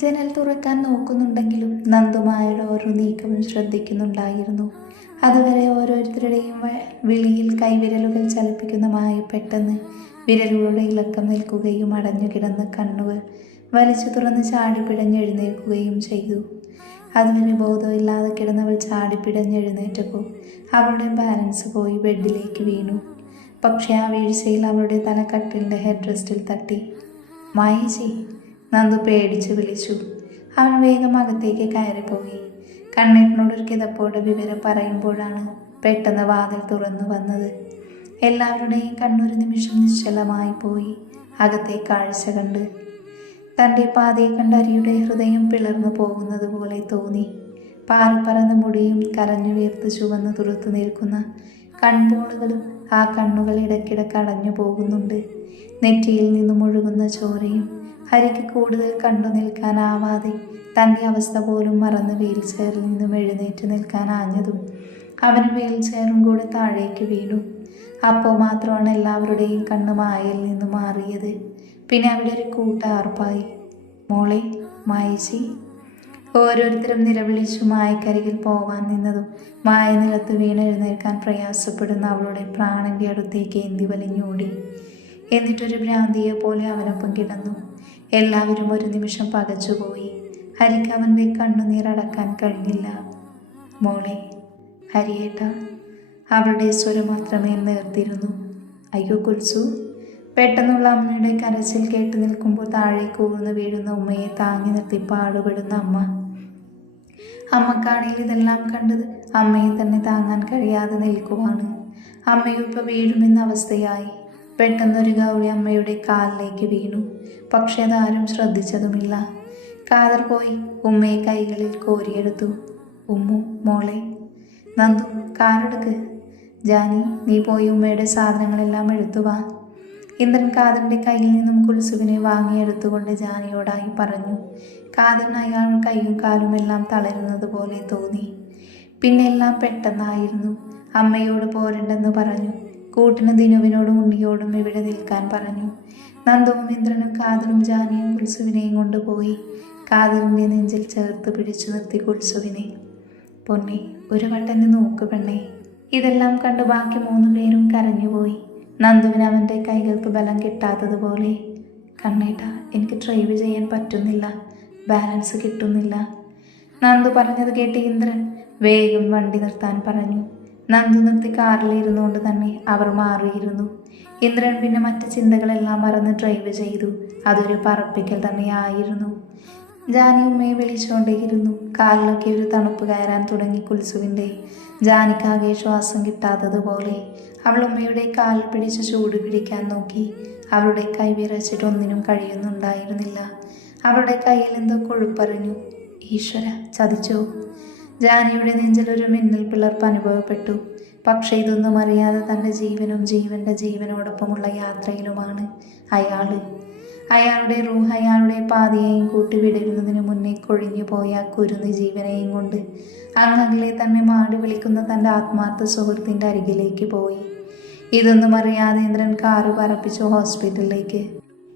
ജനൽ തുറക്കാൻ നോക്കുന്നുണ്ടെങ്കിലും നന്ദുമായുടെ ഓരോ നീക്കവും ശ്രദ്ധിക്കുന്നുണ്ടായിരുന്നു. അതുവരെ ഓരോരുത്തരുടെയും വിളിയിൽ കൈവിരലുകൾ ചലിപ്പിക്കുന്ന മായ പെട്ടെന്ന് വിരലുകളുടെ ഇളക്കം നിൽക്കുകയും അടഞ്ഞു കിടന്ന കണ്ണുകൾ വലിച്ചു തുറന്ന് ചാടിപ്പിടഞ്ഞെഴുന്നേൽക്കുകയും ചെയ്തു. അതിന് ബോധമില്ലാതെ കിടന്നവൾ ചാടിപ്പിടഞ്ഞെഴുന്നേറ്റപ്പോൾ അവളുടെ ബാലൻസ് പോയി ബെഡിലേക്ക് വീണു. പക്ഷേ ആ വീഴ്ചയിൽ അവളുടെ തല കട്ടിലിന്റെ ഹെഡ് റെസ്റ്റിൽ തട്ടി. മായേച്ചി നന്ദു പേടിച്ച് വിളിച്ചു. അവൻ വേഗം അകത്തേക്ക് കയറിപ്പോയി. കണ്ണേട്ടനോട് ഒരു കിതപ്പോടെ വിവരം പറയുമ്പോഴാണ് പെട്ടെന്ന് വാതിൽ തുറന്നു വന്നത്. എല്ലാവരുടെയും കണ്ണൊരു നിമിഷം നിശ്ചലമായി പോയി അകത്തെ കാഴ്ച കണ്ട്. തന്റെ പാതയെ കണ്ട അരിയുടെ ഹൃദയം പിളർന്നു പോകുന്നത് പോലെ തോന്നി. പാറിപ്പറന്ന മുടിയും കരഞ്ഞു വീർത്ത് ചുവന്ന് തുറത്തു നിൽക്കുന്ന കൺപോളുകളും ആ കണ്ണുകൾ ഇടയ്ക്കിടയ്ക്ക് അടഞ്ഞു പോകുന്നുണ്ട്. നെറ്റിയിൽ നിന്നും ഒഴുകുന്ന ചോരയും ഹരിക്ക് കൂടുതൽ കണ്ടു നിൽക്കാനാവാതെ തന്റെ അവസ്ഥ പോലും മറന്ന് വീൽ ചെയറിൽ നിന്നും എഴുന്നേറ്റ് നിൽക്കാൻ ആഞ്ഞതും അവൻ വീൽ ചെയറും കൂടെ താഴേക്ക് വീണു. അപ്പോൾ മാത്രമാണ് എല്ലാവരുടെയും കണ്ണ് മായയിൽ നിന്ന് മാറിയത്. പിന്നെ അവിടെ ഒരു കൂട്ടാർപ്പായി. മോളെ മായച്ചി. ഓരോരുത്തരും നിലവിളിച്ചു മായക്കരികിൽ പോവാൻ നിന്നതും മായ നിലത്ത് വീണെഴുന്നേൽക്കാൻ പ്രയാസപ്പെടുന്ന അവളുടെ പ്രാണന്റെ അടുത്തേക്ക് എന്തി വലിഞ്ഞോടി. എന്നിട്ടൊരു ഭ്രാന്തിയെ പോലെ അവനൊപ്പം കിടന്നു. എല്ലാവരും ഒരു നിമിഷം പകച്ചുപോയി ഹരിക്ക് അവന്റെ കണ്ണുനീരടക്കാൻ കഴിഞ്ഞില്ല. മോളെ ഹരിയേട്ട അവളുടെ സ്വരം മാത്രമേ നേർത്തിരുന്നു അയ്യോ കുൽസു പെട്ടെന്നുള്ള അമ്മയുടെ കരച്ചിൽ കേട്ട് നിൽക്കുമ്പോൾ താഴേക്ക് ഊർന്ന് വീഴുന്ന ഉമ്മയെ താങ്ങി നിർത്തി പാടുപെടുന്ന അമ്മ. അമ്മക്കാണെങ്കിൽ ഇതെല്ലാം കണ്ടത് അമ്മയെ തന്നെ താങ്ങാൻ കഴിയാതെ നിൽക്കുവാണ്. അമ്മയും ഇപ്പോൾ വീഴുമെന്ന അവസ്ഥയായി. പെട്ടെന്നൊരു ഗൗരി അമ്മയുടെ കാലിലേക്ക് വീണു. പക്ഷെ അതാരും ശ്രദ്ധിച്ചതുമില്ല. കാതർ പോയി ഉമ്മയെ കൈകളിൽ കോരിയെടുത്തു. ഉമ്മു മോളെ നന്ദു കാറെടുക്ക് ജാനി നീ പോയി ഉമ്മയുടെ സാധനങ്ങളെല്ലാം എടുത്തു വാ. ഇന്ദ്രൻ കാതറിന്റെ കയ്യിൽ നിന്നും കുൽസുവിനെ വാങ്ങിയെടുത്തുകൊണ്ട് ജാനിയോടായി പറഞ്ഞു. കാതറിന് അയാൾ കൈയും കാലും എല്ലാം തളരുന്നത് പോലെ തോന്നി. പിന്നെ എല്ലാം പെട്ടെന്നായിരുന്നു. അമ്മയോട് പോരണ്ടെന്ന് പറഞ്ഞു. കൂട്ടിന് ദിനുവിനോടും ഉണ്ണിയോടും ഇവിടെ നിൽക്കാൻ പറഞ്ഞു. നന്ദവും ഇന്ദ്രനും കാതലും ജാനിയും കുൽസുവിനെയും കൊണ്ടുപോയി കാതലിന്റെ നെഞ്ചിൽ ചേർത്ത് പിടിച്ചു നിർത്തി കുൽസുവിനെ. പൊന്നെ ഒരു വട്ടന്നെ നോക്ക് പെണ്ണേ. ഇതെല്ലാം കണ്ട് ബാക്കി മൂന്ന് പേരും കരഞ്ഞുപോയി. നന്ദുവിന് അവന്റെ കൈകൾക്ക് ബലം കിട്ടാത്തതുപോലെ കണ്ണേട്ട എനിക്ക് ഡ്രൈവ് ചെയ്യാൻ പറ്റുന്നില്ല. ബാലൻസ് കിട്ടുന്നില്ല. നന്ദു പറഞ്ഞത് കേട്ട് ഇന്ദ്രൻ വേഗം വണ്ടി നിർത്താൻ പറഞ്ഞു. നന്ദു നിർത്തി കാറിലിരുന്നുകൊണ്ട് തന്നെ അവർ മാറിയിരുന്നു. ഇന്ദ്രൻ പിന്നെ മറ്റു ചിന്തകളെല്ലാം മറന്ന് ഡ്രൈവ് ചെയ്തു. അതൊരു പറപ്പിക്കൽ തന്നെയായിരുന്നു. ജാനി ഉമ്മയെ വിളിച്ചുകൊണ്ടേയിരുന്നു. കാലിലൊക്കെ ഒരു തണുപ്പ് കയറാൻ തുടങ്ങി കുൽസുവിന്റെ. ജാനിക്കാകെ ശ്വാസം കിട്ടാത്തതുപോലെ അവൾ ഉമ്മയുടെ കാൽ പിടിച്ച് ചൂട് പിടിക്കാൻ നോക്കി. അവളുടെ കൈ വിറച്ചിട്ടൊന്നിനും കഴിയുന്നുണ്ടായിരുന്നില്ല. അവളുടെ കയ്യിൽ എന്തോ കൊഴുപ്പറിഞ്ഞു. ഈശ്വര ചതിച്ചോ? ജാനിയുടെ നെഞ്ചിൽ ഒരു മിന്നൽ പിളർപ്പ് അനുഭവപ്പെട്ടു. പക്ഷേ ഇതൊന്നും അറിയാതെ തന്റെ ജീവനും ജീവന്റെ ജീവനോടൊപ്പമുള്ള യാത്രയിലുമാണ് അയാൾ അയാളുടെ റൂഹ് അയാളുടെ പാതിയെയും കൂട്ടിവിടരുന്നതിന് മുന്നേ കൊഴിഞ്ഞു പോയ കുരുന്ന് ജീവനെയും കൊണ്ട് അങ്ങകലെ തന്നെ മാടി വിളിക്കുന്ന തന്റെ ആത്മാർത്ഥ സുഹൃത്തിന്റെ അരികിലേക്ക് പോയി. ഇതൊന്നും അറിയാതെ ഇന്ദ്രൻ കാറ് പറപ്പിച്ചു ഹോസ്പിറ്റലിലേക്ക്.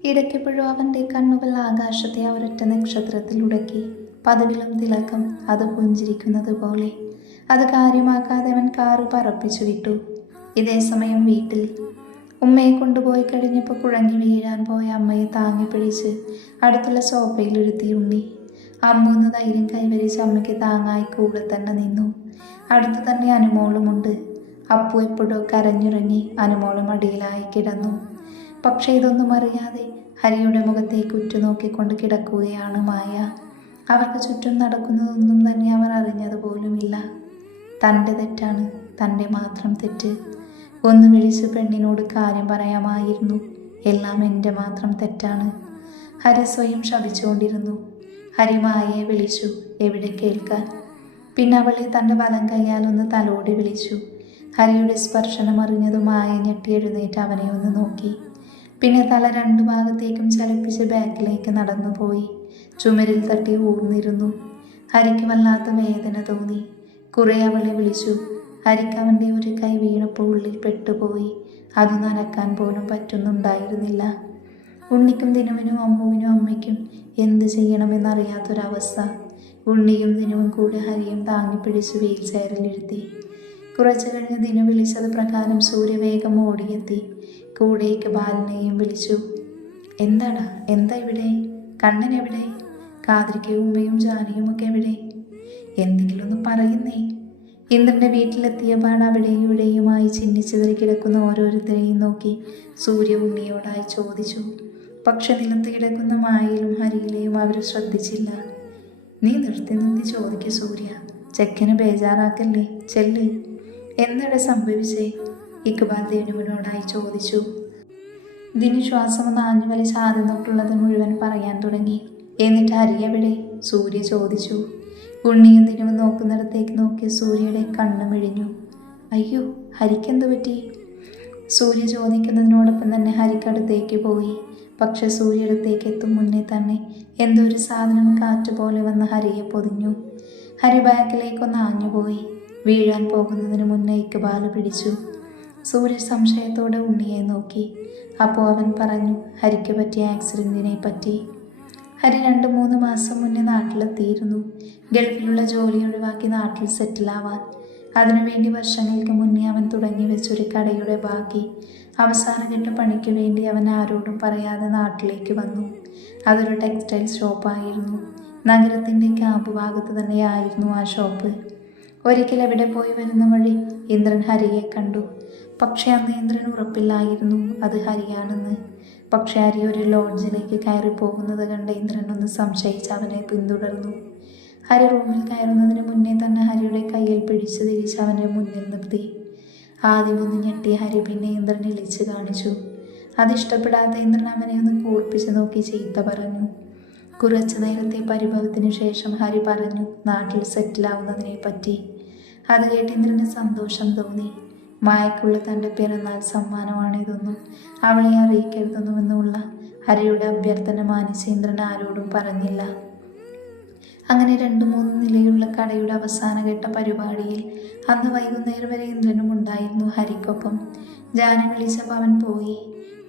ഇടയ്ക്കെപ്പോഴും അവന്റെ കണ്ണുകൾ ആകാശത്തെ ആ ഒരൊറ്റ നക്ഷത്രത്തിൽ ഉടക്കി. പതിവിലും തിളക്കം അത് പുഞ്ചിരിക്കുന്നത് പോലെ. അത് കാര്യമാക്കാതെ അവൻ കാറ് പറപ്പിച്ചു വിട്ടു. ഇതേ സമയം വീട്ടിൽ ഉമ്മയെ കൊണ്ടുപോയി കഴിഞ്ഞപ്പോൾ കുഴഞ്ഞു വീഴാൻ പോയ അമ്മയെ താങ്ങി പിടിച്ച് അടുത്തുള്ള സോഫയിലിരുത്തി ഉണ്ണി. അമ്മൂന്ന് ധൈര്യം കൈവരിച്ച് അമ്മയ്ക്ക് താങ്ങായി കൂടെ തന്നെ നിന്നു. അടുത്ത് തന്നെ അനുമോളുമുണ്ട്. അപ്പു എപ്പോഴോ കരഞ്ഞുറങ്ങി അനുമോളും അടിയിലായി കിടന്നു. പക്ഷേ ഇതൊന്നും അറിയാതെ ഹരിയുടെ മുഖത്തേക്ക് ഉറ്റുനോക്കിക്കൊണ്ട് കിടക്കുകയാണ് മായ. അവർക്ക് ചുറ്റും നടക്കുന്നതൊന്നും തന്നെ അവർ അറിഞ്ഞതുപോലുമില്ല തന്റെ തെറ്റാണ് തന്റെ മാത്രം തെറ്റ്. ഒന്ന് വിളിച്ച് പെണ്ണിനോട് കാര്യം പറയാമായിരുന്നു. എല്ലാം എന്റെ മാത്രം തെറ്റാണ്. ഹരി സ്വയം ശപിച്ചുകൊണ്ടിരുന്നു. ഹരി മായയെ വിളിച്ചു എവിടെ കേൾക്കാൻ? പിന്നെ അവളെ തന്റെ വലം കൈയാൽ ഒന്ന് തലോടി വിളിച്ചു. ഹരിയുടെ സ്പർശനം അറിഞ്ഞത് മായ ഞെട്ടി എഴുന്നേറ്റ് അവനെ ഒന്ന് നോക്കി. പിന്നെ തല രണ്ടു ഭാഗത്തേക്കും ചലിപ്പിച്ച് ബാക്കിലേക്ക് നടന്നുപോയി. ചുമരിൽ തട്ടി ഊർന്നിരുന്നു. ഹരിക്ക് വല്ലാത്ത വേദന തോന്നി. കുറെ അവളെ വിളിച്ചു. ഹരിക്ക് അവന്റെ ഒരു കൈ വീണപ്പോൾ ഉള്ളിൽ പെട്ടുപോയി. അത് നനക്കാൻ പോലും പറ്റുന്നുണ്ടായിരുന്നില്ല. ഉണ്ണിക്കും ദിനുവിനും അമ്മുവിനും അമ്മയ്ക്കും എന്ത് ചെയ്യണമെന്നറിയാത്തൊരവസ്ഥ. ഉണ്ണിയും ദിനുവും കൂടെ ഹരിയും താങ്ങിപ്പിടിച്ച് വീൽ ചെയറിലിരുത്തി കുറച്ചു കഴിഞ്ഞ് ദിനു വിളിച്ചത് പ്രകാരം സൂര്യവേഗം ഓടിയെത്തി. കൂടേക്ക് ബാലനെയും വിളിച്ചു. എന്താടാ എന്താ ഇവിടെ? കണ്ണൻ എവിടെ? കാതിരിക്കയും ഉമ്മയും ജാനിയും ഒക്കെ എവിടെ? എന്തെങ്കിലും ഒന്ന് പറയുന്നേ. ഇന്ദ്രന്റെ വീട്ടിലെത്തിയ അവിടെയും ഇവിടെയുമായി ചിന്നിച്ചിതറി കിടക്കുന്ന ഓരോരുത്തരെയും നോക്കി സൂര്യ ഉണ്ണിയോടായി ചോദിച്ചു. പക്ഷെ നിലത്ത് കിടക്കുന്ന മായയിലും ഹരിയിലെയും അവർ ശ്രദ്ധിച്ചില്ല. നീ നിർത്തി നിർത്തി ചോദിക്കു സൂര്യ. ചെക്കന് ബേജാറാക്കല്ലേ? ചെല്ല്. എന്താണ് സംഭവിച്ചേ? ഇക്ബാൽ ദേനുവിനോടായി ചോദിച്ചു. ദിനി ശ്വാസം ഒന്ന് ആഞ്ഞു വലിച്ച് ആദ്യം തൊട്ടുള്ളത് മുഴുവൻ പറയാൻ തുടങ്ങി. എന്നിട്ട് അറിയവിടെ സൂര്യ ചോദിച്ചു. ഉണ്ണിയും ദിനവും നോക്കുന്നിടത്തേക്ക് നോക്കി സൂര്യയുടെ കണ്ണ് മിഴിഞ്ഞു അയ്യോ ഹരിക്കെന്ത് പറ്റി? സൂര്യ ചോദിക്കുന്നതിനോടൊപ്പം തന്നെ ഹരിക്കടുത്തേക്ക് പോയി. പക്ഷെ സൂര്യടുത്തേക്ക് എത്തും മുന്നേ തന്നെ എന്തോ ഒരു സാധനം കാറ്റ് പോലെ വന്ന് ഹരിയെ പൊതിഞ്ഞു. ഹരി ബാക്കിലേക്കൊന്ന് ആഞ്ഞുപോയി. വീഴാൻ പോകുന്നതിന് മുന്നേ ഇക്ബാൽ പിടിച്ചു. സൂര്യ സംശയത്തോടെ ഉണ്ണിയെ നോക്കി. അപ്പോൾ അവൻ പറഞ്ഞു ഹരിക്ക് പറ്റിയ ആക്സിഡന്റിനെ പറ്റി ഹരി രണ്ട് മൂന്ന് മാസം മുന്നേ നാട്ടിലെത്തിയിരുന്നു. ഗൾഫിലുള്ള ജോലി ഒഴിവാക്കി നാട്ടിൽ സെറ്റിലാവാൻ. അതിനുവേണ്ടി വർഷങ്ങൾക്ക് മുന്നേ അവൻ തുടങ്ങി വെച്ചൊരു കടയുടെ ബാക്കി. അവസാനഘട്ട പണിക്ക് വേണ്ടി അവൻ ആരോടും പറയാതെ നാട്ടിലേക്ക് വന്നു. അതൊരു ടെക്സ്റ്റൈൽ ഷോപ്പായിരുന്നു. നഗരത്തിന്റെ ക്യാമ്പ് ഭാഗത്ത് തന്നെയായിരുന്നു ആ ഷോപ്പ്. ഒരിക്കൽ എവിടെ പോയി വരുന്ന വഴി ഇന്ദ്രൻ ഹരിയെ കണ്ടു. പക്ഷേ അന്ന് ഇന്ദ്രൻ ഉറപ്പില്ലായിരുന്നു അത് ഹരിയാണെന്ന്. പക്ഷേ ഹരി ഒരു ലോഡ്ജിലേക്ക് കയറി പോകുന്നത് കണ്ട് ഇന്ദ്രൻ ഒന്ന് സംശയിച്ച് അവനെ പിന്തുടർന്നു. ഹരി റൂമിൽ കയറുന്നതിന് മുന്നേ തന്നെ ഹരിയുടെ കയ്യിൽ പിടിച്ചു തിരിച്ച് അവനെ മുന്നിൽ നിർത്തി. ആദ്യം ഒന്ന് ഞെട്ടിയ ഹരി പിന്നെ ഇന്ദ്രൻ ഇളിച്ച് കാണിച്ചു. അതിഷ്ടപ്പെടാത്ത ഇന്ദ്രൻ അവനെ ഒന്ന് കൂർപ്പിച്ച് നോക്കി ചീത്ത പറഞ്ഞു. കുറച്ചു നേരത്തെ പരിഭവത്തിന് ശേഷം ഹരി പറഞ്ഞു നാട്ടിൽ സെറ്റിലാവുന്നതിനെ പറ്റി. അത് കേട്ട് ഇന്ദ്രന് സന്തോഷം തോന്നി. മായക്കുള്ള തന്റെ പിറന്നാൾ സമ്മാനമാണ് ഇതൊന്നും അവളെ അറിയിക്കരുതെന്നുമെന്നുള്ള ഹരിയുടെ അഭ്യർത്ഥന മാനിച്ച് ഇന്ദ്രൻ ആരോടും പറഞ്ഞില്ല. അങ്ങനെ രണ്ട് മൂന്ന് നിലയുള്ള കടയുടെ അവസാനഘട്ട പരിപാടിയിൽ അന്ന് വൈകുന്നേരം വരെ ഇന്ദ്രനും ഉണ്ടായിരുന്നു ഹരിക്കൊപ്പം. ജാനം വിളിച്ചപ്പോൾ അവൻ പോയി.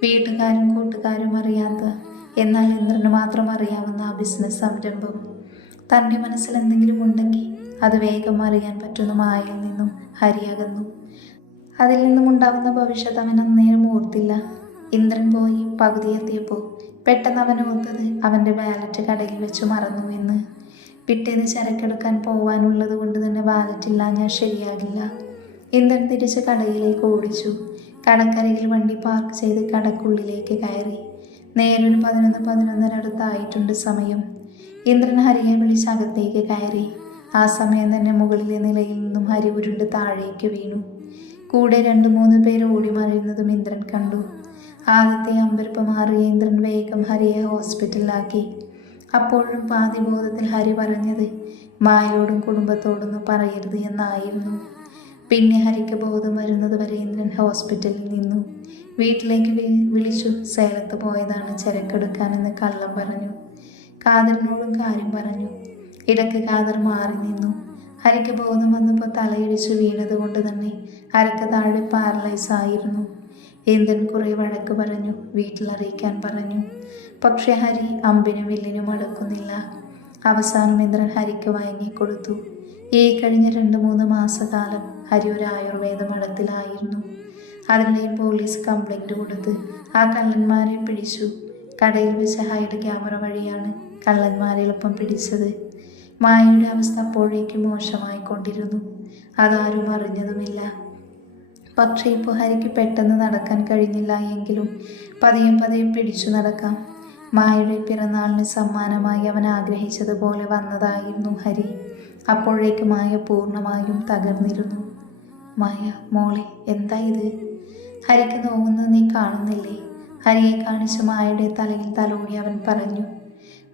വീട്ടുകാരും കൂട്ടുകാരും അറിയാത്ത എന്നാൽ ഇന്ദ്രന് മാത്രം അറിയാവുന്ന ആ ബിസിനസ് സംരംഭം തന്റെ മനസ്സിൽ എന്തെങ്കിലും ഉണ്ടെങ്കിൽ അത് വേഗം അറിയാൻ പറ്റുന്ന മായയിൽ നിന്നും ഹരി അകന്നു അതിൽ നിന്നും ഉണ്ടാവുന്ന ഭവിഷ്യത്ത് അവൻ അന്നേരം ഓർത്തില്ല. ഇന്ദ്രൻ പോയി പകുതി എത്തിയപ്പോൾ പെട്ടെന്ന് അവൻ ഓർത്തത് അവന്റെ വാലറ്റ് കടയിൽ വെച്ച് മറന്നു എന്ന്. പിറ്റേന്ന് ചരക്കെടുക്കാൻ പോവാനുള്ളത് കൊണ്ട് തന്നെ വാലറ്റ് ഞാൻ ശരിയാകില്ല. ഇന്ദ്രൻ തിരിച്ച് കടയിലേക്ക് ഓടിച്ചു. കടക്കരയിൽ വണ്ടി പാർക്ക് ചെയ്ത് കടക്കുള്ളിലേക്ക് കയറി. നേരൊരു പതിനൊന്ന് പതിനൊന്നിനടുത്തായിട്ടുണ്ട് സമയം. ഇന്ദ്രൻ ഹരിയെ വിളിച്ച് അകത്തേക്ക് കയറി. ആ സമയം തന്നെ മുകളിലെ നിലയിൽ നിന്നും ഹരി ഉരുണ്ട് താഴേക്ക് വീണു. കൂടെ രണ്ട് മൂന്ന് പേർ ഓടി മറിയുന്നതും ഇന്ദ്രൻ കണ്ടു. ആദ്യത്തെ അമ്പരപ്പ് മാറിയ ഇന്ദ്രൻ വേഗം ഹരിയെ ഹോസ്പിറ്റലിലാക്കി. അപ്പോഴും പാതിബോധത്തിൽ ഹരി പറഞ്ഞത് മായോടും കുടുംബത്തോടൊന്നും പറയരുത് എന്നായിരുന്നു. പിന്നെ ഹരിക്ക് ബോധം വരുന്നത് വരെ ഇന്ദ്രൻ ഹോസ്പിറ്റലിൽ നിന്നു. വീട്ടിലേക്ക് വിളിച്ചു. സേലത്ത് പോയതാണ് ചരക്കെടുക്കാനെന്ന് കള്ളം പറഞ്ഞു. കാതറിനോടും കാര്യം പറഞ്ഞു. ഇടയ്ക്ക് കാതർ മാറി നിന്നു. ഹരിക്ക് ബോധം വന്നപ്പോൾ തലയിടിച്ചു വീണത് കൊണ്ട് തന്നെ അരക്ക് താഴെ പാരലൈസ് ആയിരുന്നു. ഇന്ദൻ കുറെ വഴക്ക് പറഞ്ഞു വീട്ടിൽ അറിയിക്കാൻ പറഞ്ഞു. പക്ഷെ ഹരി അമ്പിനും വില്ലിനും അടക്കുന്നില്ല. അവസാനം ഇന്ദ്രൻ ഹരിക്ക് വഴങ്ങിക്കൊടുത്തു ഈ കഴിഞ്ഞ രണ്ട് മൂന്ന് മാസക്കാലം ഹരി ഒരു ആയുർവേദ മഠത്തിലായിരുന്നു. അതിനിടയിൽ പോലീസ് കംപ്ലൈന്റ് കൊടുത്ത് ആ കള്ളന്മാരെ പിടിച്ചു. കടയിൽ വെച്ച ഹൈഡ് ക്യാമറ വഴിയാണ് കള്ളന്മാരെ എളുപ്പം പിടിച്ചത്. മായയുടെ അവസ്ഥ അപ്പോഴേക്കും മോശമായിക്കൊണ്ടിരുന്നു. അതാരും അറിഞ്ഞതുമില്ല. പക്ഷേ ഇപ്പോൾ ഹരിക്ക് പെട്ടെന്ന് നടക്കാൻ കഴിഞ്ഞില്ല എങ്കിലും പതിയെ പതിയെ പിടിച്ചു നടക്കാം. മായയുടെ പിറന്നാളിന് സമ്മാനമായി അവൻ ആഗ്രഹിച്ചതുപോലെ വന്നതായിരുന്നു ഹരി. അപ്പോഴേക്ക് മായ പൂർണമായും തകർന്നിരുന്നു. മായ മോളെ എന്താ ഇത്? ഹരിക്ക് നോവുന്നത് നീ കാണുന്നില്ലേ? ഹരിയെ കാണിച്ച് മായയുടെ തലയിൽ തലോടി അവൻ പറഞ്ഞു.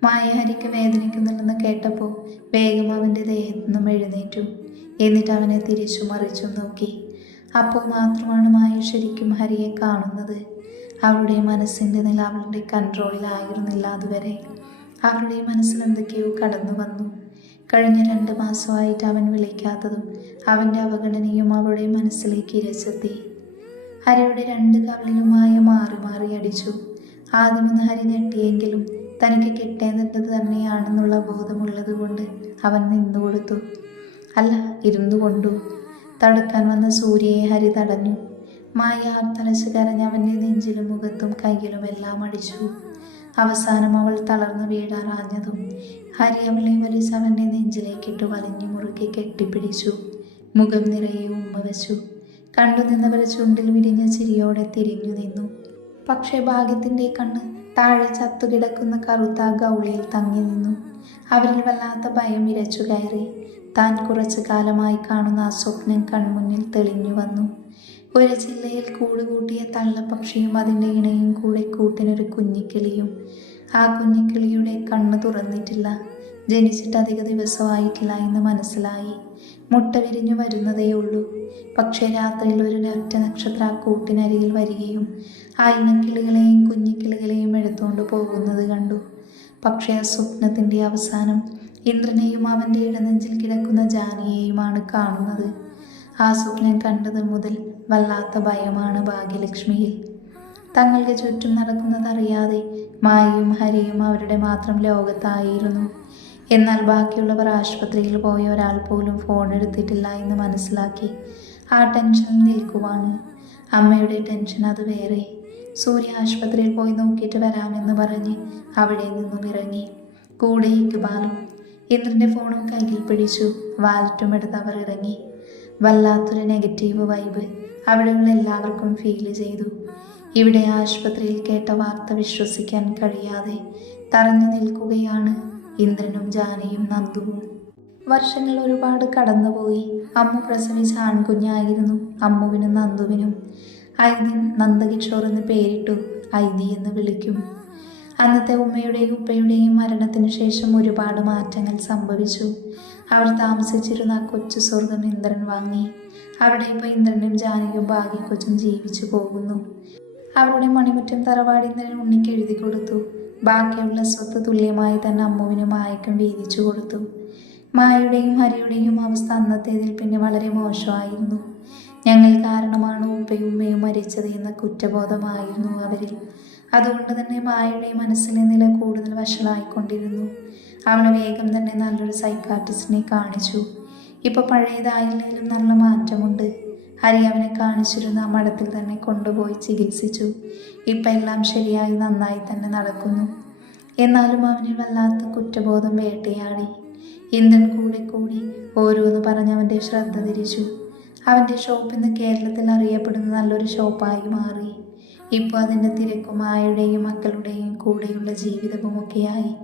മായ ഹരിക്ക് വേദനിക്കുന്നുണ്ടെന്ന് കേട്ടപ്പോൾ വേഗം അവന്റെ ദേഹത്തു നിന്നും എഴുന്നേറ്റു. എന്നിട്ട് അവനെ തിരിച്ചു മറിച്ചും നോക്കി. അപ്പോൾ മാത്രമാണ് മായ ശരിക്കും ഹരിയെ കാണുന്നത്. അവളുടെ മനസ്സിന്റെ നില അവളുടെ കൺട്രോളിലായിരുന്നില്ല അതുവരെ. അവളുടെ മനസ്സിൽ എന്തൊക്കെയോ കടന്നു വന്നു. കഴിഞ്ഞ രണ്ട് മാസമായിട്ട് അവൻ വിളിക്കാത്തതും അവന്റെ അവഗണനയും അവളുടെ മനസ്സിലേക്ക് ഇരച്ചെത്തി ഹരിയുടെ രണ്ട് കവിളിലുമായ മാറി മാറി അടിച്ചു. ആദ്യമൊന്ന് ഹരി ഞെട്ടിയെങ്കിലും തനിക്ക് കിട്ടേണ്ടത് തന്നെയാണെന്നുള്ള ബോധമുള്ളത് കൊണ്ട് അവൻ നിന്നുകൊടുത്തു അല്ല ഇരുന്നു കൊണ്ടു. തടുക്കാൻ വന്ന സൂര്യയെ ഹരി തടഞ്ഞു. മായ ആർത്തലച്ച് കരഞ്ഞ് അവന്റെ നെഞ്ചിലും മുഖത്തും കയ്യിലും എല്ലാം അടിച്ചു. അവസാനം അവൾ തളർന്നു വീടാറാഞ്ഞതും ഹരി അവളെ വലിച്ച് അവന്റെ നെഞ്ചിലേക്കിട്ട് വലിഞ്ഞു മുറുക്കി കെട്ടിപ്പിടിച്ചു. മുഖം നിറയെ ഉമ്മ വെച്ചു. കണ്ടു നിന്നവർ ചുണ്ടിൽ വിരിഞ്ഞ ചിരിയോടെ തിരിഞ്ഞു നിന്നു. പക്ഷേ ഭാഗ്യത്തിന്റെ കണ്ണ് താഴെ ചത്തുകിടക്കുന്ന കറുത്ത ഗൗളിയിൽ തങ്ങി നിന്നു. അവരിൽ വല്ലാത്ത ഭയം ഇരച്ചു കയറി. താൻ കുറച്ചു കാലമായി കാണുന്ന ആ സ്വപ്നം കൺമുന്നിൽ തെളിഞ്ഞു വന്നു. ഒരു ജില്ലയിൽ കൂടുകൂട്ടിയ തള്ളപ്പക്ഷിയും അതിന്റെ ഇണയും കൂടെ കൂട്ടിനൊരു കുഞ്ഞിക്കിളിയും. ആ കുഞ്ഞിക്കിളിയുടെ കണ്ണ് തുറന്നിട്ടില്ല. ജനിച്ചിട്ട് അധിക ദിവസമായിട്ടില്ല എന്ന് മനസ്സിലായി. മുട്ട വിരിഞ്ഞു വരുന്നതേയുള്ളൂ. പക്ഷേ രാത്രിയിൽ ഒരു ഒറ്റ നക്ഷത്ര കൂട്ടിനരികിൽ വരികയും ആ ഇനക്കിളികളെയും കുഞ്ഞിക്കിളികളെയും എടുത്തുകൊണ്ട് പോകുന്നത് കണ്ടു. പക്ഷേ ആ സ്വപ്നത്തിന്റെ അവസാനം ഇന്ദ്രനെയും അവന്റെ ഇടനെഞ്ചിൽ കിടക്കുന്ന ജാനിയെയുമാണ് കാണുന്നത്. ആ സ്വപ്നം കണ്ടത് മുതൽ വല്ലാത്ത ഭയമാണ് ഭാഗ്യലക്ഷ്മിയിൽ. തങ്ങൾക്ക് ചുറ്റും നടക്കുന്നതറിയാതെ മായയും ഹരിയും അവരുടെ മാത്രം ലോകത്തായിരുന്നു. എന്നാൽ ബാക്കിയുള്ളവർ ആശുപത്രിയിൽ പോയ ഒരാൾ പോലും ഫോൺ എടുത്തിട്ടില്ല എന്ന് മനസ്സിലാക്കി. ആ ടെൻഷൻ നിൽക്കുവാണ്. അമ്മയുടെ ടെൻഷൻ അത് വേറെ. സൂര്യ ആശുപത്രിയിൽ പോയി നോക്കിയിട്ട് വരാമെന്ന് പറഞ്ഞ് അവിടെ നിന്നും ഇറങ്ങി. കൂടെ ഇക്ബാലും ഇന്ദ്രന്റെ ഫോണും കയ്യിൽ പിടിച്ചു. വാലറ്റും എടുത്ത് അവർ ഇറങ്ങി. വല്ലാത്തൊരു നെഗറ്റീവ് വൈബ് അവിടെയുള്ള എല്ലാവർക്കും ഫീൽ ചെയ്തു. ഇവിടെ ആശുപത്രിയിൽ കേട്ട വാർത്ത വിശ്വസിക്കാൻ കഴിയാതെ തറഞ്ഞു നിൽക്കുകയാണ് ഇന്ദ്രനും ജാനയും നന്ദുവും വർഷങ്ങൾ ഒരുപാട് കടന്നുപോയി. അമ്മ പ്രസവിച്ച ആൺകുഞ്ഞായിരുന്നു അമ്മുവിനും നന്ദുവിനും. ഐദ്യൻ നന്ദകിഷോർ എന്ന് പേരിട്ടു ഐദി എന്ന് വിളിക്കും. അന്നത്തെ ഉമ്മയുടെയും ഉപ്പയുടെയും മരണത്തിന് ശേഷം ഒരുപാട് മാറ്റങ്ങൾ സംഭവിച്ചു. അവർ താമസിച്ചിരുന്ന ആ കൊച്ചു സ്വർഗം ഇന്ദ്രൻ വാങ്ങി. അവിടെ ഇപ്പോൾ ഇന്ദ്രനും ജാനകിയും ഭാഗ്യക്കൊച്ചും ജീവിച്ചു പോകുന്നു. അവരുടെ മണിമുറ്റം തറവാടി ഇന്ദ്രൻ ഉണ്ണിക്ക് എഴുതി കൊടുത്തു. ബാക്കിയുള്ള സ്വത്ത് തുല്യമായി തന്നെ അമ്മുവിനും മായക്കും വീതിച്ചു കൊടുത്തു. മായയുടെയും ഹരിയുടെയും അവസ്ഥ അന്നത്തേതിൽ പിന്നെ വളരെ മോശമായിരുന്നു. ഞങ്ങൾ കാരണമാണ് ഉപ്പയും ഉമ്മയും മരിച്ചത് എന്ന കുറ്റബോധമായിരുന്നു അവരിൽ. അതുകൊണ്ട് തന്നെ മായയുടെ മനസ്സിലെ നില കൂടുതൽ വഷളായിക്കൊണ്ടിരുന്നു. അവൾ വേഗം തന്നെ നല്ലൊരു സൈക്കാട്രിസ്റ്റിനെ കാണിച്ചു. ഇപ്പൊ പഴയതായില്ലെങ്കിലും നല്ല മാറ്റമുണ്ട്. ഹരി അവനെ കാണിച്ചിരുന്ന ആ മഠത്തിൽ തന്നെ കൊണ്ടുപോയി ചികിത്സിച്ചു. ഇപ്പം എല്ലാം ശരിയായി നന്നായി തന്നെ നടക്കുന്നു. എന്നാലും അവനെ വല്ലാത്ത കുറ്റബോധം വേട്ടയാടി. ഇന്ദ്രൻ കൂടെ കൂടി ഓരോന്ന് പറഞ്ഞ് അവന്റെ ശ്രദ്ധ തിരിച്ചു. അവന്റെ ഷോപ്പ് ഇന്ന് കേരളത്തിൽ അറിയപ്പെടുന്ന നല്ലൊരു ഷോപ്പായി മാറി. ഇപ്പോൾ അതിന്റെ തിരക്കും ആയുടെയും മക്കളുടെയും കൂടെയുള്ള ജീവിതവുമൊക്കെയായി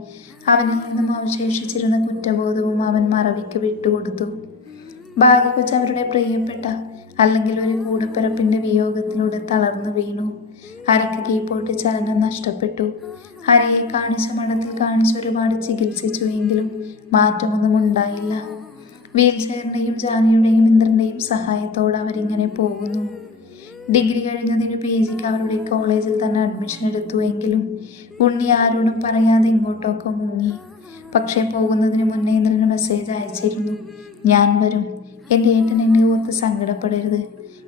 അവനിൽ നിന്നും അവശേഷിച്ചിരുന്ന കുറ്റബോധവും അവൻ മറവിക്ക് വിട്ടുകൊടുത്തു. ഭാഗ്യക്കൊച്ച് അവരുടെ പ്രിയപ്പെട്ട അല്ലെങ്കിൽ ഒരു കൂടപ്പിറപ്പിന്റെ വിയോഗത്തിലൂടെ തളർന്നു വീണു. അരക്ക് കീപ്പോട്ട് ചലനം നഷ്ടപ്പെട്ടു. ഹരിയെ കാണിച്ച മഠത്തിൽ കാണിച്ച് ഒരുപാട് ചികിത്സിച്ചു എങ്കിലും മാറ്റമൊന്നും ഉണ്ടായില്ല. വീൽചെയറിന്റെയും ജാനിയുടെയും ഇന്ദ്രന്റെയും സഹായത്തോടെ അവരിങ്ങനെ പോകുന്നു. ഡിഗ്രി കഴിഞ്ഞതിന് പി ജിക്ക് അവരുടെ കോളേജിൽ തന്നെ അഡ്മിഷൻ എടുത്തു എങ്കിലും ഉണ്ണി ആരോടും പറയാതെ ഇങ്ങോട്ടൊക്കെ മുങ്ങി. പക്ഷേ പോകുന്നതിന് മുന്നേ ഇന്ദ്രന് മെസ്സേജ് അയച്ചിരുന്നു. ഞാൻ വരും. എന്റെ ഏട്ടൻ എന്നെ ഓർത്ത് സങ്കടപ്പെടരുത്.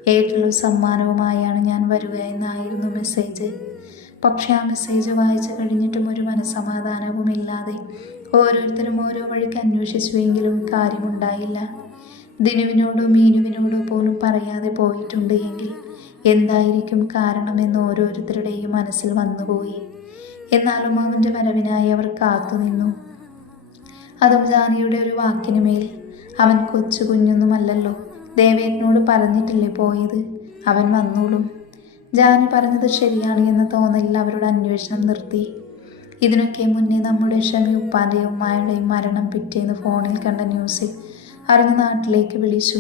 ഏട്ടുള്ള സമ്മാനവുമായാണ് ഞാൻ വരിക എന്നായിരുന്നു മെസ്സേജ്. പക്ഷേ ആ മെസ്സേജ് വായിച്ചു കഴിഞ്ഞിട്ടും ഒരു മനസമാധാനവുമില്ലാതെ ഓരോരുത്തരും ഓരോ വഴിക്ക് അന്വേഷിച്ചുവെങ്കിലും കാര്യമുണ്ടായില്ല. ദിനുവിനോടോ മീനുവിനോടോ പോലും പറയാതെ പോയിട്ടുണ്ട് എങ്കിൽ എന്തായിരിക്കും കാരണമെന്ന് ഓരോരുത്തരുടെയും മനസ്സിൽ വന്നുപോയി. എന്നാലും അവന്റെ വരവിനായി അവർ കാത്തുനിന്നു. അതും ജാനിയുടെ ഒരു വാക്കിന് മേൽ. അവൻ കൊച്ചു കുഞ്ഞൊന്നുമല്ലല്ലോ. ദേവേട്ടനോട് പറഞ്ഞിട്ടില്ലേ പോയത്? അവൻ വന്നോളും. ജാനി പറഞ്ഞത് ശരിയാണ് എന്ന തോന്നലിൽ അവരുടെ അന്വേഷണം നിർത്തി. ഇതിനൊക്കെ മുന്നേ നമ്മുടെ ഷമി ഉപ്പാന്റെയും ഉമ്മായുടെയും മരണം പിറ്റേന്ന് ഫോണിൽ കണ്ട ന്യൂസിൽ അറിഞ്ഞ് നാട്ടിലേക്ക് വിളിച്ചു.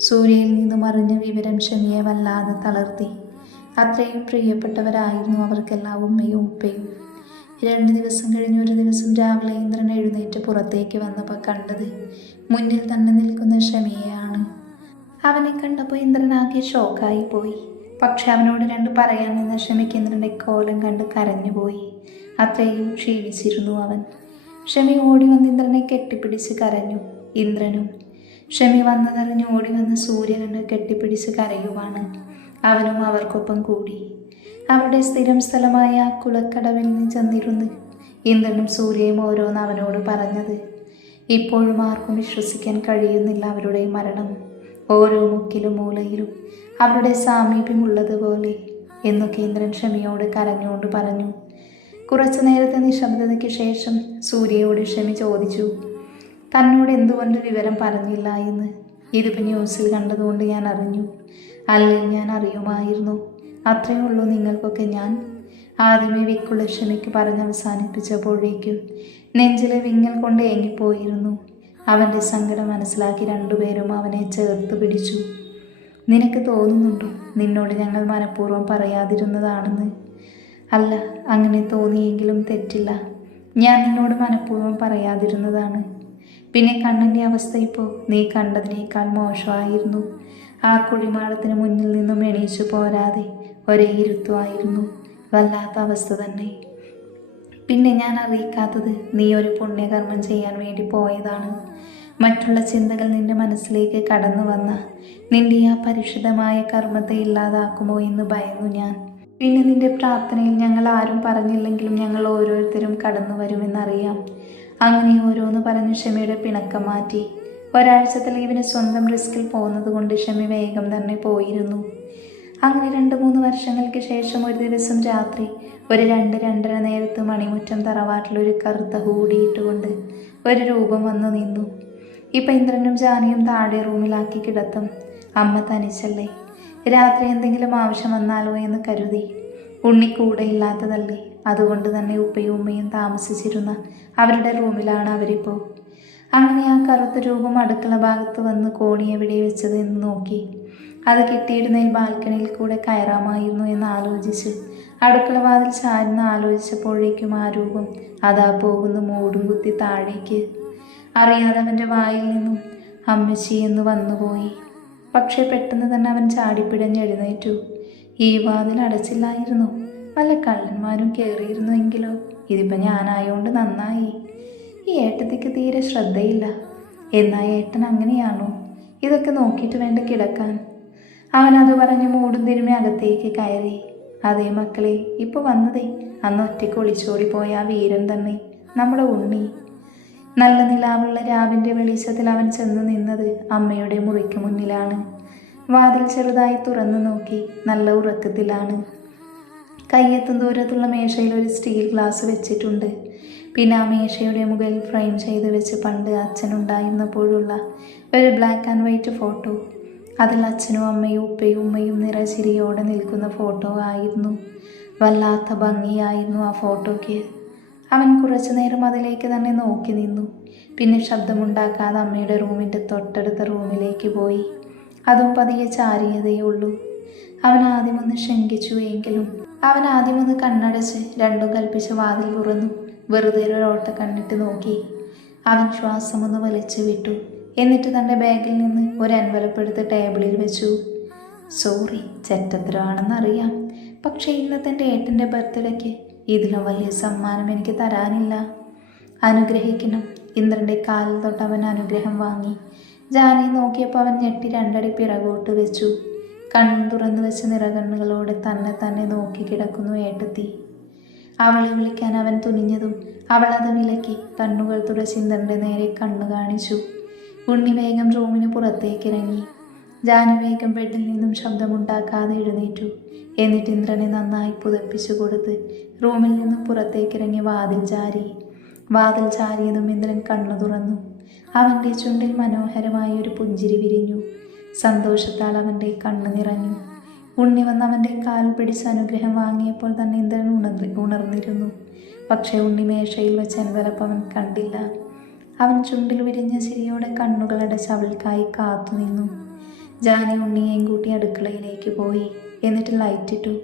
സൂര്യയിൽ നിന്നും അറിഞ്ഞ വിവരം ഷമിയെ വല്ലാതെ തളർത്തി. അത്രയും പ്രിയപ്പെട്ടവരായിരുന്നു അവർക്കെല്ലാം ഉമ്മയും ഉപ്പയും. രണ്ട് ദിവസം കഴിഞ്ഞ് ഒരു ദിവസം രാവിലെ ഇന്ദ്രൻ എഴുന്നേറ്റ് പുറത്തേക്ക് വന്നപ്പോൾ കണ്ടത് മുന്നിൽ തന്നെ നിൽക്കുന്ന ഷമിയെയാണ്. അവനെ കണ്ടപ്പോൾ ഇന്ദ്രനാകെ ഷോക്കായി പോയി. പക്ഷെ അവനോട് രണ്ട് പറയാൻ നിന്ന ഷമിക്ക് ഇന്ദ്രന്റെ കോലം കണ്ട് കരഞ്ഞുപോയി അത്രയും ക്ഷീണിച്ചിരുന്നു അവൻ. ഷമി ഓടി വന്ന് ഇന്ദ്രനെ കെട്ടിപ്പിടിച്ച് കരഞ്ഞു. ഇന്ദ്രനും ഷമി വന്നതറിഞ്ഞ് ഓടി വന്ന് സൂര്യനെ കെട്ടിപ്പിടിച്ച് കരയുവാണ്. അവനും അവർക്കൊപ്പം കൂടി. അവരുടെ സ്ഥിരം സ്ഥലമായ കുളക്കടവിൽ നിന്ന് ചെന്നിരുന്നു. ഇന്ദ്രനും സൂര്യയും ഓരോന്ന് അവനോട് പറഞ്ഞത്. ഇപ്പോഴും ആർക്കും വിശ്വസിക്കാൻ കഴിയുന്നില്ല അവരുടെ മരണം. ഓരോ മുക്കിലും മൂലയിലും അവരുടെ സാമീപ്യമുള്ളതുപോലെ എന്നൊക്കെ കേന്ദ്രൻ ക്ഷമയോട് കരഞ്ഞുകൊണ്ട് പറഞ്ഞു. കുറച്ചു നേരത്തെ നിശബ്ദതയ്ക്ക് ശേഷം സൂര്യയോട് ക്ഷമി ചോദിച്ചു. തന്നോട് എന്തുകൊണ്ട് വിവരം പറഞ്ഞില്ല? എന്ന് ഇതിപ്പോൾ ന്യൂസിൽ കണ്ടതുകൊണ്ട് ഞാൻ അറിഞ്ഞു. അല്ലെങ്കിൽ ഞാൻ അറിയുമായിരുന്നു. അത്രയേ ഉള്ളൂ നിങ്ങൾക്കൊക്കെ ഞാൻ. ആദ്യമേ വിക്കുള്ള ക്ഷമയ്ക്ക് പറഞ്ഞ് അവസാനിപ്പിച്ചപ്പോഴേക്കും നെഞ്ചിലെ വിങ്ങൽ കൊണ്ട് ഏങ്ങിപ്പോയിരുന്നു. അവന്റെ സങ്കടം മനസ്സിലാക്കി രണ്ടുപേരും അവനെ ചേർത്ത് പിടിച്ചു. നിനക്ക് തോന്നുന്നുണ്ടോ നിന്നോട് ഞങ്ങൾ മനഃപൂർവം പറയാതിരുന്നതാണെന്ന്? അല്ല അങ്ങനെ തോന്നിയെങ്കിലും തെറ്റില്ല. ഞാൻ നിന്നോട് മനഃപൂർവം പറയാതിരുന്നതാണ്. പിന്നെ കണ്ണന്റെ അവസ്ഥ ഇപ്പോൾ നീ കണ്ടതിനേക്കാൾ മോശമായിരുന്നു. ആ കുഴിമാടത്തിന് മുന്നിൽ നിന്നും എണീച്ചു പോരാതെ ഒരേ ഇരുത്തുമായിരുന്നു വല്ലാത്ത അവസ്ഥ തന്നെ. പിന്നെ ഞാൻ അറിയിക്കാത്തത് നീ ഒരു പുണ്യകർമ്മം ചെയ്യാൻ വേണ്ടി പോയതാണ്. മറ്റുള്ള ചിന്തകൾ നിന്റെ മനസ്സിലേക്ക് കടന്നു വന്ന നിന്റെ ആ പരിശുദ്ധമായ കർമ്മത്തെ ഇല്ലാതാക്കുമോ എന്ന് ഭയന്നു ഞാൻ. പിന്നെ നിന്റെ പ്രാർത്ഥനയിൽ ഞങ്ങൾ ആരും പറഞ്ഞില്ലെങ്കിലും ഞങ്ങൾ ഓരോരുത്തരും കടന്നു വരുമെന്നറിയാം അങ്ങനെ ഓരോന്ന് പറഞ്ഞ് ക്ഷമയുടെ പിണക്കം മാറ്റി. ഒരാഴ്ചത്തെ ലീവിന് സ്വന്തം റിസ്കിൽ പോകുന്നത് കൊണ്ട് ഷമി വേഗം തന്നെ പോയിരുന്നു. അങ്ങനെ രണ്ട് മൂന്ന് വർഷങ്ങൾക്ക് ശേഷം ഒരു ദിവസം രാത്രി ഒരു രണ്ട് രണ്ടര നേരത്ത് മണിമുറ്റം തറവാട്ടിലൊരു കറുത്ത ഹൂടിയിട്ടുകൊണ്ട് ഒരു രൂപം വന്നു നിന്നു. ഇപ്പം ഇന്ദ്രനും ജാനിയും താഴെ റൂമിലാക്കി കിടത്തും. അമ്മ തനിച്ചല്ലേ? രാത്രി എന്തെങ്കിലും ആവശ്യം വന്നാലോ എന്ന് കരുതി. ഉണ്ണി കൂടെ ഇല്ലാത്തതല്ലേ? അതുകൊണ്ട് തന്നെ ഉപ്പയും ഉമ്മയും താമസിച്ചിരുന്ന അവരുടെ റൂമിലാണ് അവരിപ്പോൾ അങ്ങനെ ആ കറുത്ത രൂപം അടുക്കള ഭാഗത്ത് വന്ന് കോണി എവിടെ വെച്ചത് എന്ന് നോക്കി. അത് കിട്ടിയിരുന്ന ഈ ബാൽക്കണിയിൽ കൂടെ കയറാമായിരുന്നു എന്ന് ആലോചിച്ച്. അടുക്കള വാതിൽ ചാരുന്ന ആലോചിച്ചപ്പോഴേക്കും ആ രൂപം അതാ പോകുന്ന മൂടും കുത്തി താഴേക്ക്. അറിയാതെ അവന്റെ വായിൽ നിന്നും അമ്മച്ചി എന്ന് വന്നുപോയി. പക്ഷേ പെട്ടെന്ന് തന്നെ അവൻ ചാടിപ്പിടഞ്ഞെഴുന്നേറ്റു ഈ വാതിൽ അടച്ചില്ലായിരുന്നു. വല്ല കള്ളന്മാരും കയറിയിരുന്നുവെങ്കിലോ ഇതിപ്പോൾ ഞാനായോണ്ട് നന്നായി. ഈ ഏട്ടത്തിക്ക് തീരെ ശ്രദ്ധയില്ല. എന്നാ ഏട്ടൻ അങ്ങനെയാണോ? ഇതൊക്കെ നോക്കിയിട്ട് വേണ്ട കിടക്കാൻ. അവൻ അത് പറഞ്ഞ് മൂടും തിരുമി അകത്തേക്ക് കയറി. അതേ മക്കളെ ഇപ്പോൾ വന്നതേ. അന്ന് ഒറ്റയ്ക്ക് ഒളിച്ചോടി പോയ ആ വീരൻ തന്നെ നമ്മുടെ ഉണ്ണി. നല്ല നിലാവുള്ള രാവിന്റെ വെളിച്ചത്തിൽ അവൻ ചെന്ന് നിന്നത് അമ്മയുടെ മുറിക്ക് മുന്നിലാണ്. വാതിൽ ചെറുതായി തുറന്നു നോക്കി നല്ല ഉറക്കത്തിലാണ്. കയ്യെത്തും ദൂരത്തുള്ള മേശയിൽ ഒരു സ്റ്റീൽ ഗ്ലാസ് വെച്ചിട്ടുണ്ട്. പിന്നെ ആ മേശയുടെ മുകളിൽ ഫ്രെയിം ചെയ്ത് വെച്ച് പണ്ട് അച്ഛനുണ്ടായിരുന്നപ്പോഴുള്ള ഒരു ബ്ലാക്ക് ആൻഡ് വൈറ്റ് ഫോട്ടോ അതിൽ അച്ഛനും അമ്മയും ഉപ്പയും ഉമ്മയും നിറചിരിയോടെ നിൽക്കുന്ന ഫോട്ടോ ആയിരുന്നു. വല്ലാത്ത ഭംഗിയായിരുന്നു ആ ഫോട്ടോയ്ക്ക് അവൻ കുറച്ചു നേരം അതിലേക്ക് തന്നെ നോക്കി നിന്നു. പിന്നെ ശബ്ദമുണ്ടാക്കാതെ അമ്മയുടെ റൂമിന്റെ തൊട്ടടുത്ത റൂമിലേക്ക് പോയി. അതും പതിയെ ചാരിയതേ ഉള്ളൂ. അവൻ ആദ്യമൊന്ന് ശങ്കിച്ചു എങ്കിലും അവൻ ആദ്യമൊന്ന് കണ്ണടച്ച് രണ്ടും കൽപ്പിച്ച് വാതിൽ തുറന്നു. വെറുതെ ഒരു ഓട്ട കണ്ടിട്ട് നോക്കി. അവൻ ശ്വാസമൊന്ന് വലിച്ചു വിട്ടു. എന്നിട്ട് തന്റെ ബാഗിൽ നിന്ന് ഒരു അൻവലപ്പെടുത്ത് ടേബിളിൽ വെച്ചു. സോറി ചെറ്റത്തരമാണെന്നറിയാം. പക്ഷേ ഇന്നത്തെ എന്റെ ഏട്ടന്റെ ബർത്ത്ഡേക്ക് ഇതിലും വലിയ സമ്മാനം എനിക്ക് തരാനില്ല. അനുഗ്രഹിക്കണം. ഇന്ദ്രന്റെ കാലിൽ തൊട്ട് അവൻ അനുഗ്രഹം വാങ്ങി. ജാനി നോക്കിയപ്പോൾ അവൻ ഞെട്ടി രണ്ടടി പിറകോട്ട് വെച്ചു. കണ്ണു തുറന്നു വെച്ച് നിറകണ്ണുകളോടെ തന്നെ തന്നെ നോക്കി കിടക്കുന്നു ഏട്ടത്തി. അവളെ വിളിക്കാൻ അവൻ തുനിഞ്ഞതും അവൾ അത് വിലക്കി കണ്ണുകൾ തുടച്ച് നേരെ കണ്ണു കാണിച്ചു. ഉണ്ണി വേഗം റൂമിന് പുറത്തേക്ക് ഇറങ്ങി ജാനു വേഗം ബെഡിൽ നിന്നും ശബ്ദമുണ്ടാക്കാതെ എഴുന്നേറ്റു. എന്നിട്ട് ഇന്ദ്രനെ നന്നായി പുതപ്പിച്ചു കൊടുത്ത് റൂമിൽ നിന്നും പുറത്തേക്കിറങ്ങി വാതിൽ ചാരി. വാതിൽ ചാരിയതും ഇന്ദ്രൻ കണ്ണു തുറന്നു. അവന്റെ ചുണ്ടിൽ മനോഹരമായ ഒരു പുഞ്ചിരി വിരിഞ്ഞു. സന്തോഷത്താൽ അവന്റെ കണ്ണു നിറഞ്ഞു. ഉണ്ണി വന്ന് അവന്റെ കാൽ പിടിച്ച് അനുഗ്രഹം വാങ്ങിയപ്പോൾ തന്നെ ഇന്ദ്രൻ ഉണർന്നി ഉണർന്നിരുന്നു. പക്ഷേ ഉണ്ണി മേശയിൽ വെച്ച് എൻവലപ്പ് അവൻ കണ്ടില്ല. അവൻ ചുണ്ടിൽ വിരിഞ്ഞ ചിരിയോടെ കണ്ണുകളടച്ച് അവൾക്കായി കാത്തുനിന്നു ജാനി ഉണ്ണിയെയും കൂട്ടി അടുക്കളയിലേക്ക് പോയി. എന്നിട്ട് ലൈറ്റിട്ടു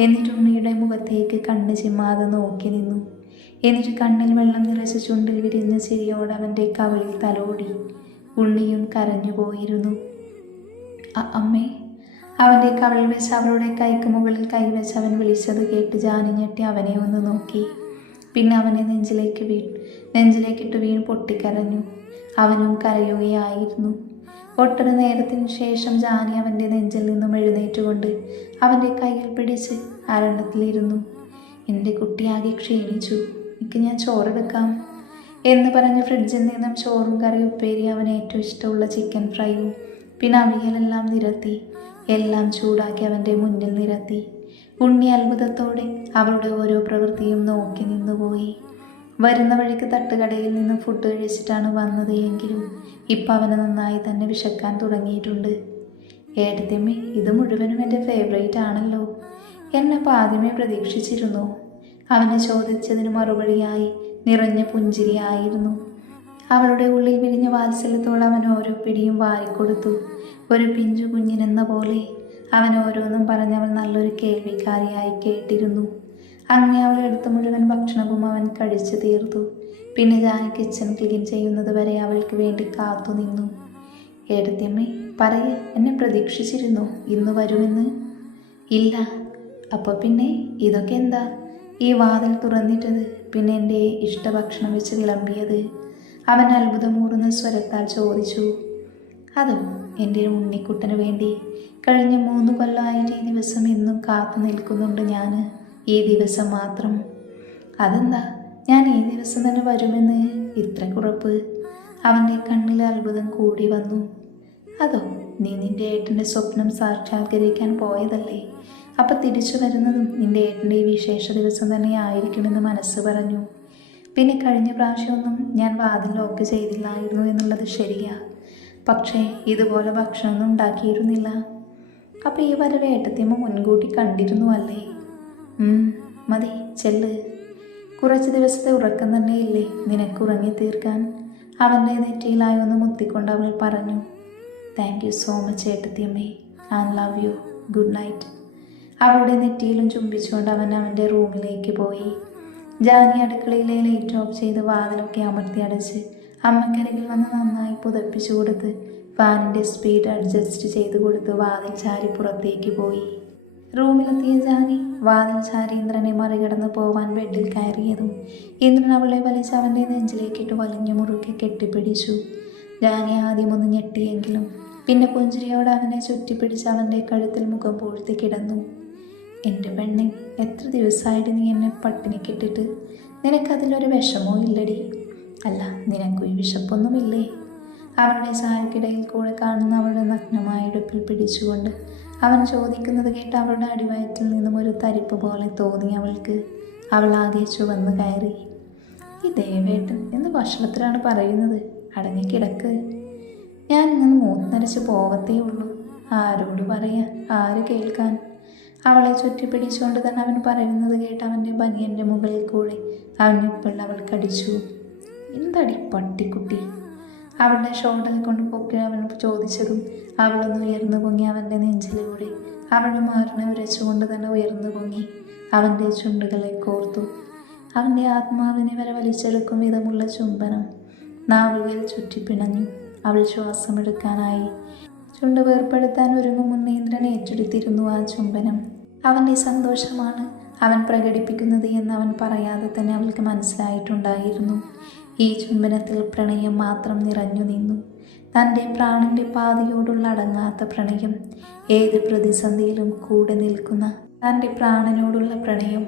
എന്നിട്ട് ഉണ്ണിയുടെ മുഖത്തേക്ക് കണ്ണ് ചിമ്മാതെ നോക്കി നിന്നു. എന്നിട്ട് കണ്ണിൽ വെള്ളം നിറച്ച് ചുണ്ടിൽ വിരിഞ്ഞ ചിരിയോടെ അവന്റെ കവിളിൽ തലോടി. ഉണ്ണിയും കരഞ്ഞു പോയിരുന്നു. അമ്മേ അവന്റെ കവിളിൽ വെച്ച് അവളുടെ കൈക്ക് മുകളിൽ കൈവച്ച് അവൻ വിളിച്ചത് കേട്ട് ജാനി ഞെട്ടി അവനെ ഒന്ന് നോക്കി. പിന്നെ അവനെ നെഞ്ചിലേക്ക് വീ നെഞ്ചിലേക്കിട്ട് വീണ് പൊട്ടിക്കരഞ്ഞു. അവനും കരയുകയായിരുന്നു. ഒട്ടൊരു നേരത്തിന് ശേഷം ജാനി അവന്റെ നെഞ്ചിൽ നിന്നും എഴുന്നേറ്റുകൊണ്ട് അവന്റെ കയ്യിൽ പിടിച്ച് അരണത്തിലിരുന്നു എന്റെ കുട്ടിയാകെ ക്ഷീണിച്ചു. എനിക്ക് ഞാൻ ചോറെടുക്കാം എന്ന് പറഞ്ഞ് ഫ്രിഡ്ജിൽ നിന്നും ചോറും കറി ഉപ്പേരി അവന് ഏറ്റവും ഇഷ്ടമുള്ള ചിക്കൻ ഫ്രൈയും പിന്നെ അവിയലെല്ലാം നിരത്തി. എല്ലാം ചൂടാക്കി അവന്റെ മുന്നിൽ നിരത്തി. ഉണ്ണി അത്ഭുതത്തോടെ അവളുടെ ഓരോ പ്രവൃത്തിയും നോക്കി നിന്നുപോയി. വരുന്ന വഴിക്ക് തട്ടുകടയിൽ നിന്ന് ഫുഡ് കഴിച്ചിട്ടാണ് വന്നത് എങ്കിലും ഇപ്പം അവന് നന്നായി തന്നെ വിശക്കാൻ തുടങ്ങിയിട്ടുണ്ട്. ഏട്ടത്തിയമ്മ ഇത് മുഴുവനും എന്റെ ഫേവറേറ്റ് ആണല്ലോ. എന്നപ്പോൾ ആദ്യമേ പ്രതീക്ഷിച്ചിരുന്നു. അവനെ ചോദിച്ചതിന് മറുപടിയായി നിറഞ്ഞ പുഞ്ചിരിയായിരുന്നു. അവളുടെ ഉള്ളിൽ വിരിഞ്ഞ വാത്സല്യത്തോടെ അവൻ ഓരോ പിടിയും വാരിക്കൊടുത്തു. ഒരു പിഞ്ചു കുഞ്ഞിനെന്ന പോലെ അവൻ ഓരോന്നും പറഞ്ഞ് അവൾ നല്ലൊരു കേൾവിക്കാരിയായി കേട്ടിരുന്നു. അങ്ങനെ അവൾ എടുത്ത മുഴുവൻ ഭക്ഷണവും അവൻ കഴിച്ചു തീർത്തു. പിന്നെ ഞാൻ കിച്ചൺ ക്ലീൻ ചെയ്യുന്നത് വരെ അവൾക്ക് വേണ്ടി കാത്തു നിന്നു. ഏടത്തിയമ്മേ പറയേ എന്നെ പ്രതീക്ഷിച്ചിരുന്നു? ഇന്ന് വരുമെന്ന്? ഇല്ല. അപ്പോൾ പിന്നെ ഇതൊക്കെ എന്താ? ഈ വാതിൽ തുറന്നിട്ടത് പിന്നെ എന്റെ ഇഷ്ടഭക്ഷണം വെച്ച് വിളമ്പിയത്? അവൻ അത്ഭുതമൂറുന്ന സ്വരത്താൽ ചോദിച്ചു അതോ എന്റെ ഉണ്ണിക്കുട്ടന് വേണ്ടി കഴിഞ്ഞ മൂന്ന് കൊല്ലമായിട്ട് ഈ ദിവസം എന്നും കാത്തു നിൽക്കുന്നുണ്ട് ഞാൻ ഈ ദിവസം മാത്രം? അതെന്താ ഞാൻ ഈ ദിവസം തന്നെ വരുമെന്ന്? ഇത്ര കുറപ്പ് അവന്റെ കണ്ണിൽ അത്ഭുതം കൂടി വന്നു. അതോ നീ നിന്റെ ഏട്ടന്റെ സ്വപ്നം സാക്ഷാത്കരിക്കാൻ പോയതല്ലേ? അപ്പം തിരിച്ചു വരുന്നതും നിന്റെ ഏട്ടന്റെ ഈ വിശേഷ ദിവസം തന്നെ ആയിരിക്കുമെന്ന് മനസ്സ് പറഞ്ഞു. പിന്നെ കഴിഞ്ഞ പ്രാവശ്യമൊന്നും ഞാൻ വാതിൽ ലോക്ക് ചെയ്തില്ലായിരുന്നു എന്നുള്ളത് ശരിയാ. പക്ഷേ ഇതുപോലെ ഭക്ഷണമൊന്നും ഉണ്ടാക്കിയിരുന്നില്ല. അപ്പം ഈ വരവ് മുൻകൂട്ടി കണ്ടിരുന്നു അല്ലേ? മതി ചെല്ല്. കുറച്ച് ദിവസത്തെ ഉറക്കം തന്നെ ഇല്ലേ നിനക്ക് ഉറങ്ങി തീർക്കാൻ? അവന്റെ നെറ്റിയിലായി ഒന്ന് മുത്തിക്കൊണ്ട് അവൾ പറഞ്ഞു thank you so much ഏട്ടത്തിയമ്മേ. I love you good night അവളുടെ നെറ്റിയിലും ചുംബിച്ചുകൊണ്ട് അവൻ അവന്റെ റൂമിലേക്ക് പോയി. ജാനി അടുക്കളയിലെ ലൈറ്റ് ഓഫ് ചെയ്ത് വാതിലൊക്കെ അമർത്തി അടച്ച് അമ്മക്കരികിൽ വന്ന് നന്നായി പുതപ്പിച്ചു കൊടുത്ത് ഫാനിന്റെ സ്പീഡ് അഡ്ജസ്റ്റ് ചെയ്ത് കൊടുത്ത് വാതിൽ ചാരി പുറത്തേക്ക് പോയി. റൂമിലെത്തിയ ജാനി വാതിൽ ചാരി ഇന്ദ്രനെ മറികടന്ന് പോവാൻ ബെഡിൽ കയറിയതും ഇന്ദ്രൻ അവളെ വലിച്ച് അവന്റെ നെഞ്ചിലേക്കിട്ട് വലിഞ്ഞു മുറുക്കി കെട്ടിപ്പിടിച്ചു. ജാനി ആദ്യമൊന്ന് ഞെട്ടിയെങ്കിലും പിന്നെ പുഞ്ചിരിയോടെ അവനെ ചുറ്റിപ്പിടിച്ച് അവന്റെ കഴുത്തിൽ മുഖം പൂഴ്ത്തി കിടന്നു. എന്റെ പെണ്ണെ എത്ര ദിവസമായിട്ട് നീ എന്നെ പട്ടിണി കെട്ടിട്ട്? നിനക്കതിലൊരു വിഷമോ ഇല്ലടി. അല്ല നിനക്കും ഈ വിശപ്പൊന്നുമില്ലേ? അവളുടെ ചായക്കിടയിൽ കൂടെ കാണുന്ന അവളുടെ നഗ്നമായ ഇടുപ്പിൽ പിടിച്ചുകൊണ്ട് അവൻ ചോദിക്കുന്നത് കേട്ട് അവളുടെ അടിവയറ്റിൽ നിന്നും ഒരു തരിപ്പ് പോലെ തോന്നി അവൾക്ക്. അവൾ ആകെ ചുവന്ന് കയറി. ഈ ദേവേട്ടൻ എന്ന് ഭക്ഷണത്തിലാണ് പറയുന്നത്? അടങ്ങിക്കിടക്ക് ഞാൻ ഇങ്ങനെ മൂന്നരച്ച് പോവത്തേ ഉള്ളൂ. ആരോട് പറയാൻ? ആര് കേൾക്കാൻ? അവളെ ചുറ്റിപ്പിടിച്ചുകൊണ്ട് തന്നെ അവൻ പറയുന്നത് കേട്ട് അവന്റെ ബനിയന്റെ മുകളിൽ കൂടെ അവനിപ്പോൾ അവൾ കടിച്ചു. എന്തടി പട്ടിക്കുട്ടി? അവളുടെ ഷോൾഡറിൽ കൊണ്ട് പൊക്കി അവൻ ചോദിച്ചതും അവളൊന്ന് ഉയർന്നു പൊങ്ങി അവന്റെ നെഞ്ചിലൂടെ. അവളുടെ മാറിനെ ഉരച്ചുകൊണ്ട് തന്നെ ഉയർന്നു പൊങ്ങി അവന്റെ ചുണ്ടുകളെ കോർത്തു. അവന്റെ ആത്മാവിനെ വരെ വലിച്ചെടുക്കും വിധമുള്ള ചുംബനം നാവുകൾ ചുറ്റിപ്പിണഞ്ഞു. അവൾ ശ്വാസമെടുക്കാനായി. ചുണ്ട് വേർപ്പെടുത്താൻ ഒരുങ്ങും മുന്നേന്ദ്രനെ ഏറ്റെടുത്തിരുന്നു ആ ചുംബനം. അവന്റെ സന്തോഷമാണ് അവൻ പ്രകടിപ്പിക്കുന്നത് എന്ന് അവൻ പറയാതെ തന്നെ അവൾക്ക് മനസ്സിലായിട്ടുണ്ടായിരുന്നു. ഈ ചുംബനത്തിൽ പ്രണയം മാത്രം നിറഞ്ഞു നിന്നു. തന്റെ പ്രാണന്റെ പാതയോടുള്ള അടങ്ങാത്ത പ്രണയം ഏത് പ്രതിസന്ധിയിലും കൂടെ നിൽക്കുന്ന തന്റെ പ്രാണനോടുള്ള പ്രണയം